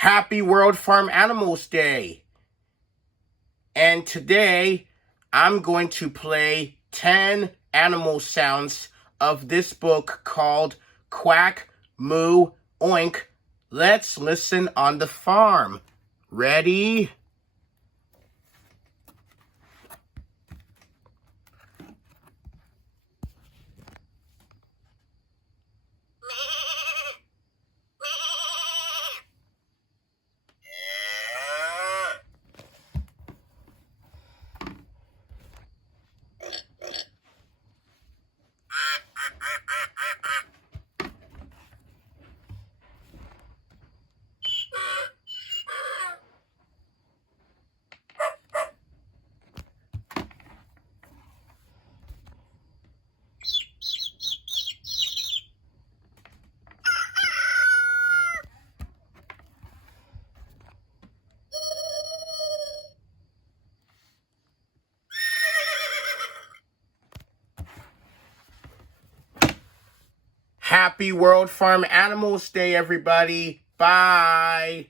Happy World Farm Animals Day. And today, I'm going to play 10 animal sounds of this book called Quack, Moo, Oink. Let's listen on the farm. Ready? Happy World Farm Animals Day, everybody. Bye.